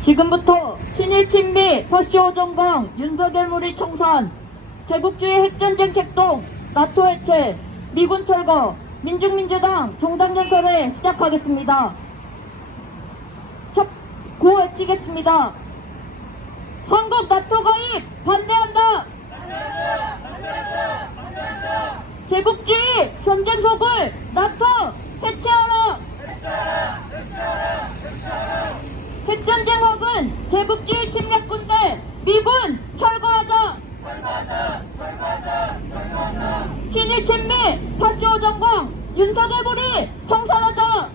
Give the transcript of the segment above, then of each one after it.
지금부터 친일 친미 퍼시오 정강 윤석열 무리 청산 제국주의 핵전쟁 책동 나토 해체 미군 철거 민중민주당 정당 연설을 시작하겠습니다. 첫 구호 외치겠습니다. 한국 나토 가입 반대한다. 제국주의 전쟁 속을 나토 해체하라. 핵전쟁 혹은 제국주의 침략군대 미군 철거하자. 친일 친미 파쇼 정광 윤석열 부리 청산하자.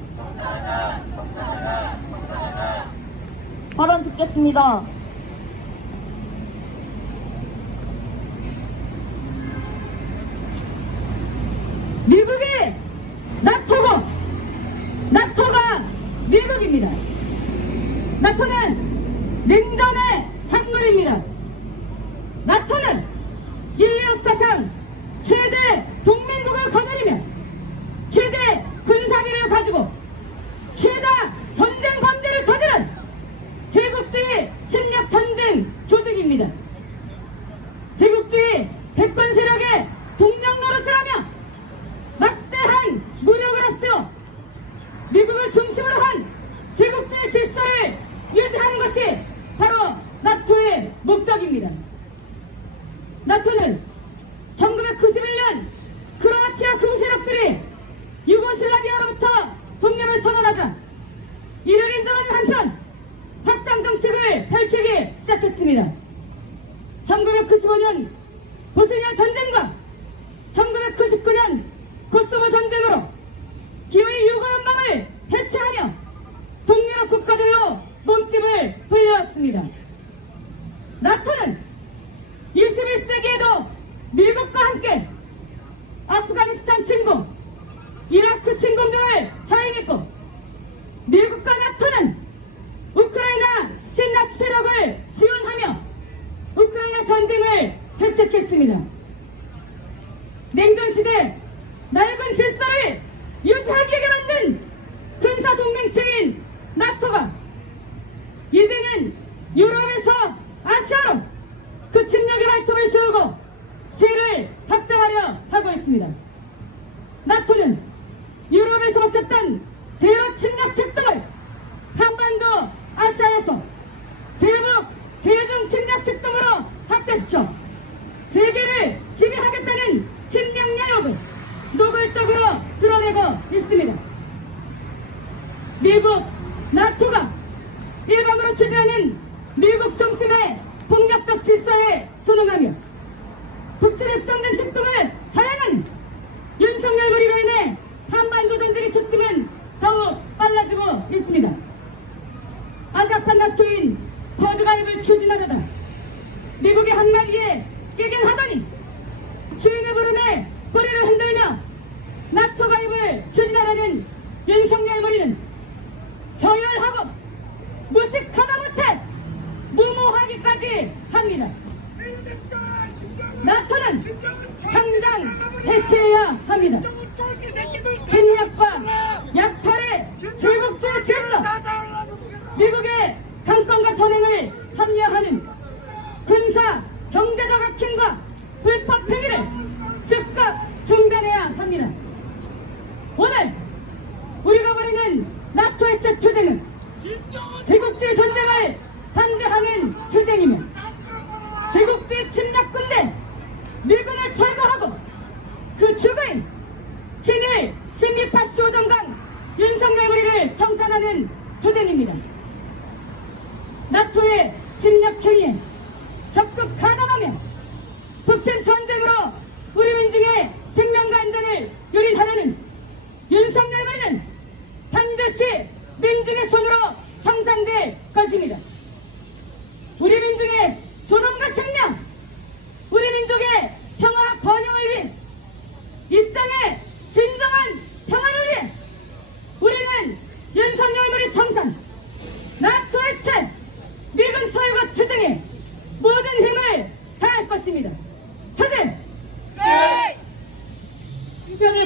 발언 듣겠습니다. 미국이 나토고 나토가 미국입니다. 나토는 냉전의 상물입니다. 나토는 인류 사상 최대 동맹국을 거느리며 최대 군사비를 가지고 최다 전쟁 범죄를 저지른 제국주의 침략 전쟁 조직입니다. 제국주의 백권 세력의 동력 노릇을 하며 막대한 무력을 앞세워 미국을 중심으로 한 제국주의 질서를 유지하는 것이 목적입니다. 나토는 1991년 크로아티아 구세력들이 유고슬라비아로부터 독립을 선언하자 이를 인정하는 한편 확장 정책을 펼치기 시작했습니다. 1995년 보스니아 전쟁과 1999년 코소보 전쟁으로 기후의 유고 연방을 해체하며 동유럽 국가들로 몸집을 불려왔습니다. 나토는 21세기에도 미국과 함께 아프가니스탄 침공, 이라크 침공 등을 자행했고 미국과 나토는 우크라이나 신나치 세력을 지원하며 우크라이나 전쟁을 획책했습니다. 냉전시대 낡은 질서를 유지하기 위해 만든 군사동맹체인 나토가 이제는 유럽에서 아시아로 그 침략의 발톱을 세우고 세를 확장하려 하고 있습니다. 나토는 유럽에서 버텼던 대러 침략 책동을 한반도 아시아에서 대북 대중 침략 책동으로 확대시켜 세계를 지배하겠다는 침략 야욕을 노골적으로 드러내고 있습니다. 미국, 나토가 일방으로 추진하는 미국 중심의 폭력적 질서에 순응하며 북침의 정전 책동을 자행한 윤석열 거리로 인해 한반도 전쟁의 촉진은 더욱 빨라지고 있습니다. 아시아판 나토인 버드 가입을 추진하려다 미국의 한마디에 깨갱하더니 주인의 부름에 꼬리를 흔들며 나토 가입을 추진하려는 윤석열 머리는 저열하고 무식하다 못해 무모하기까지 합니다. 나토는 당장 해체해야 합니다. 침략과 약탈의 제국주의 질서 미국의 강권과 전횡을 합리화하는 군사 경제적 악행과 불법 행위를 즉각 중단해야 합니다. 오늘 우리가 벌이는 나토 해체 투쟁은 제국주의 전쟁을 반대하는 투쟁이며 제국주의 침략군대 미군을 철거하고 그 주구인 친일 친미파 쇼정강 윤석열 무리를 청산하는 투쟁입니다. 나토의 침략 행위에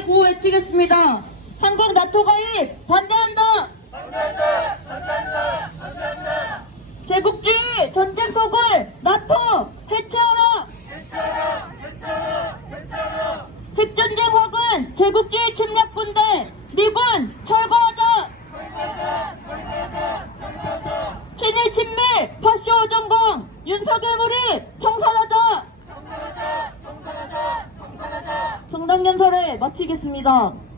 구호 외치겠습니다. 한국 나토 가입 반대한다. 반대한다. 반대한다. 반대한다. 제국주의 전쟁 속을 나토 해체하라. 해체하라. 해체하라. 해체하라. 핵전쟁 화군 제국주의 침략군들 미군 철거하자. 철거하자. 철거하자. 철거하자. 친일 친미 파쇼 정공 윤석열 무리 청산하자. 청산하자. 강당연설을 마치겠습니다.